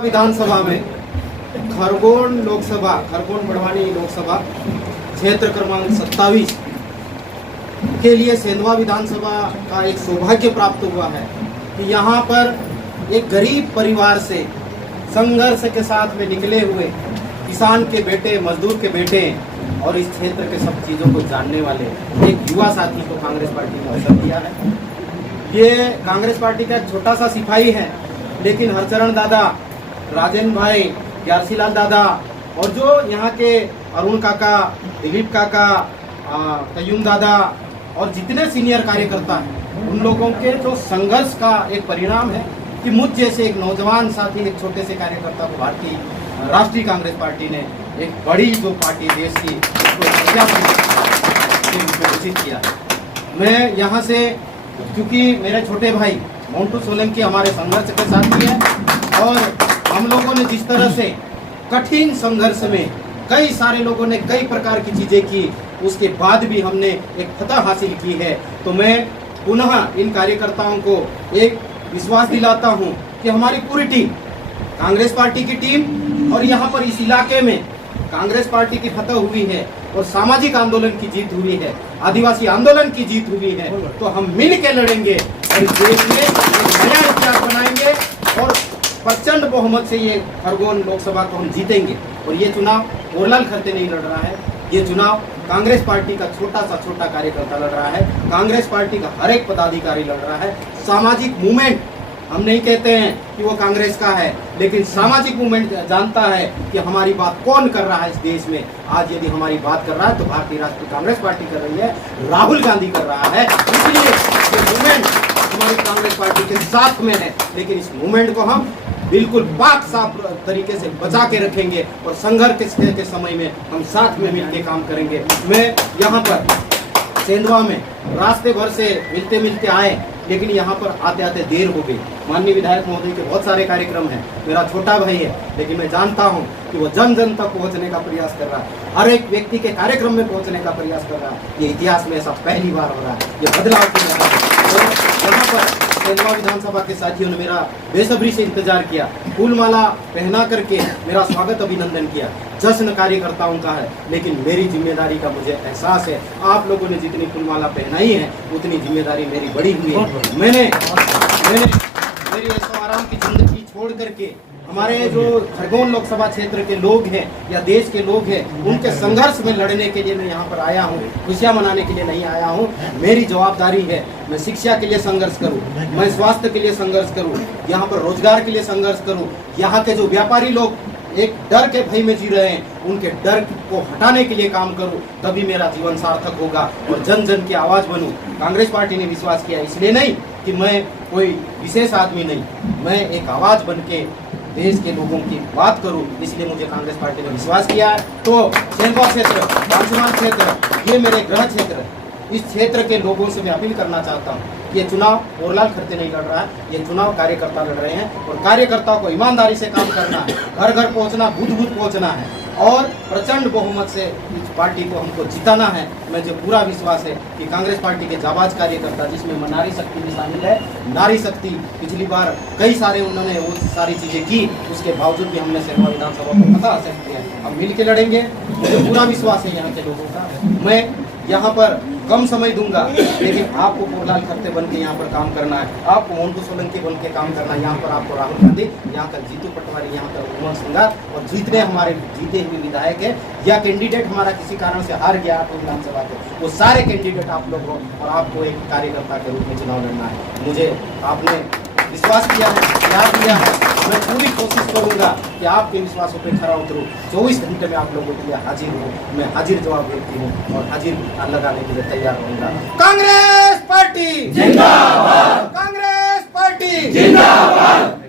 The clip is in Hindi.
विधानसभा में खरगोन बढ़वानी लोकसभा क्षेत्र क्रमांक 27 के लिए सेंधवा विधानसभा का एक सौभाग्य प्राप्त हुआ है कि यहाँ पर एक गरीब परिवार से संघर्ष के साथ में निकले हुए किसान के बेटे, मजदूर के बेटे और इस क्षेत्र के सब चीज़ों को जानने वाले एक युवा साथी को कांग्रेस पार्टी ने अवसर दिया है। ये कांग्रेस पार्टी का छोटा सा सिपाही है, लेकिन हरचरण दादा, राजेंद्र भाई, ग्यारसीलाल दादा और जो यहाँ के अरुण काका, दिलीप काका, कयूम दादा और जितने सीनियर कार्यकर्ता हैं, उन लोगों के जो संघर्ष का एक परिणाम है कि मुझ जैसे एक नौजवान साथी, एक छोटे से कार्यकर्ता को भारतीय राष्ट्रीय कांग्रेस पार्टी ने एक बड़ी जो पार्टी देश की घोषित किया है। मैं यहाँ से, क्योंकि मेरे छोटे भाई मोंटू सोलंकी हमारे संघर्ष के साथी हैं और हम लोगों ने जिस तरह से कठिन संघर्ष में कई सारे लोगों ने कई प्रकार की चीज़ें की, उसके बाद भी हमने एक फतह हासिल की है, तो मैं पुनः इन कार्यकर्ताओं को एक विश्वास दिलाता हूं कि हमारी पूरी टीम, कांग्रेस पार्टी की टीम और यहाँ पर इस इलाके में कांग्रेस पार्टी की फतह हुई है और सामाजिक आंदोलन की जीत हुई है, आदिवासी आंदोलन की जीत हुई है, तो हम मिल के लड़ेंगे और इस देश में एक नया इतिहास बनाएंगे और प्रचंड बहुमत से ये खरगोन लोकसभा को हम जीतेंगे। और ये चुनाव मोरलाल खरते नहीं लड़ रहा है, ये चुनाव कांग्रेस पार्टी का छोटा कार्यकर्ता लड़ रहा है, कांग्रेस पार्टी का हर एक पदाधिकारी लड़ रहा है। सामाजिक मूवमेंट, हम नहीं कहते हैं कि वो कांग्रेस का है, लेकिन सामाजिक मूवमेंट जानता है कि हमारी बात कौन कर रहा है इस देश में। आज यदि हमारी बात कर रहा है तो भारतीय राष्ट्रीय कांग्रेस पार्टी कर रही है, राहुल गांधी कर रहा है, इसलिए ये मूवमेंट हमारी कांग्रेस पार्टी के साथ में है। लेकिन इस मूवमेंट को हम बिल्कुल पाक साफ तरीके से बचा के रखेंगे और संघर्ष के समय में हम साथ में मिलकर काम करेंगे। मैं यहाँ पर सेंधवा में रास्ते भर से मिलते आए, लेकिन यहाँ पर आते आते देर हो गई। माननीय विधायक महोदय के बहुत सारे कार्यक्रम हैं, मेरा छोटा भाई है, लेकिन मैं जानता हूँ कि वो जन जन तक पहुँचने का प्रयास कर रहा है, हर एक व्यक्ति के कार्यक्रम में पहुँचने का प्रयास कर रहा है। ये इतिहास में ऐसा पहली बार हो रहा है, ये बदलाव की रहा है। यहाँ पर सेंधवा विधानसभा के साथियों ने मेरा बेसब्री से इंतजार किया, फूलमाला पहना करके मेरा स्वागत अभिनंदन किया। जश्न कार्यकर्ताओं का है, लेकिन मेरी जिम्मेदारी का मुझे एहसास है। आप लोगों ने जितनी फूलमाला पहनाई है उतनी जिम्मेदारी मेरी बड़ी हुई है। मैंने मेरी ऐशो आराम की जिंदगी छोड़ करके हमारे जो खरगोन लोकसभा क्षेत्र के लोग हैं या देश के लोग हैं, उनके संघर्ष में लड़ने के लिए मैं यहाँ पर आया हूँ, खुशियाँ मनाने के लिए नहीं आया हूँ। मेरी जवाबदारी है, मैं शिक्षा के लिए संघर्ष करूँ, मैं स्वास्थ्य के लिए संघर्ष करूँ, यहाँ पर रोजगार के लिए संघर्ष करूँ। यहाँ के जो व्यापारी लोग एक डर के भय में जी रहे हैं, उनके डर को हटाने के लिए काम करूं, तभी मेरा जीवन सार्थक होगा और जन जन की आवाज़ बनूं। कांग्रेस पार्टी ने विश्वास किया, इसलिए नहीं कि मैं कोई विशेष आदमी नहीं, मैं एक आवाज़ बन के देश के लोगों की बात करूं, इसलिए मुझे कांग्रेस पार्टी ने विश्वास किया है। तो सेंधवा क्षेत्र, पांचमान क्षेत्र, ये मेरे गृह क्षेत्र है। इस क्षेत्र के लोगों से मैं अपील करना चाहता हूँ, ये चुनाव मोरलाल खरते नहीं लड़ रहा है, ये चुनाव कार्यकर्ता लड़ रहे हैं और कार्यकर्ताओं को ईमानदारी से काम करना है, घर घर पहुँचना, बूथ बूथ पहुँचना है और प्रचंड बहुमत से इस पार्टी को हमको जिताना है। मुझे पूरा विश्वास है कि कांग्रेस पार्टी के जाबाज कार्यकर्ता, जिसमें नारी शक्ति भी शामिल है, नारी शक्ति पिछली बार कई सारे उन्होंने वो सारी चीज़ें की, उसके बावजूद भी हमने सेंधवा विधानसभा को फतह हासिल किया। हम मिल के लड़ेंगे, मुझे पूरा विश्वास है यहाँ के लोगों का। मैं यहाँ पर कम समय दूंगा, लेकिन आपको मोरलाल खरते बन के यहाँ पर काम करना है, आपको मोंटू सोलंकी बन के काम करना है। यहाँ पर आपको राहुल गांधी, यहाँ का जीतू पटवारी, यहाँ का उमंग सिंगार और जितने हमारे जीते हुए विधायक है या कैंडिडेट हमारा किसी कारण से हार गया आपको विधानसभा के, वो सारे कैंडिडेट आप लोग हो और आपको एक कार्यकर्ता के रूप में चुनाव लड़ना है। मुझे आपने विश्वास किया है, प्यार दिया है, मैं पूरी कोशिश करूंगा कि आपके विश्वासों पे खरा उतरूं। 24 घंटे में आप लोगों के लिए हाजिर हूँ, मैं हाजिर जवाब देती हूँ और हाजिर लगाने के लिए तैयार रहूंगा। कांग्रेस पार्टी जिंदाबाद, कांग्रेस पार्टी जिंदाबाद।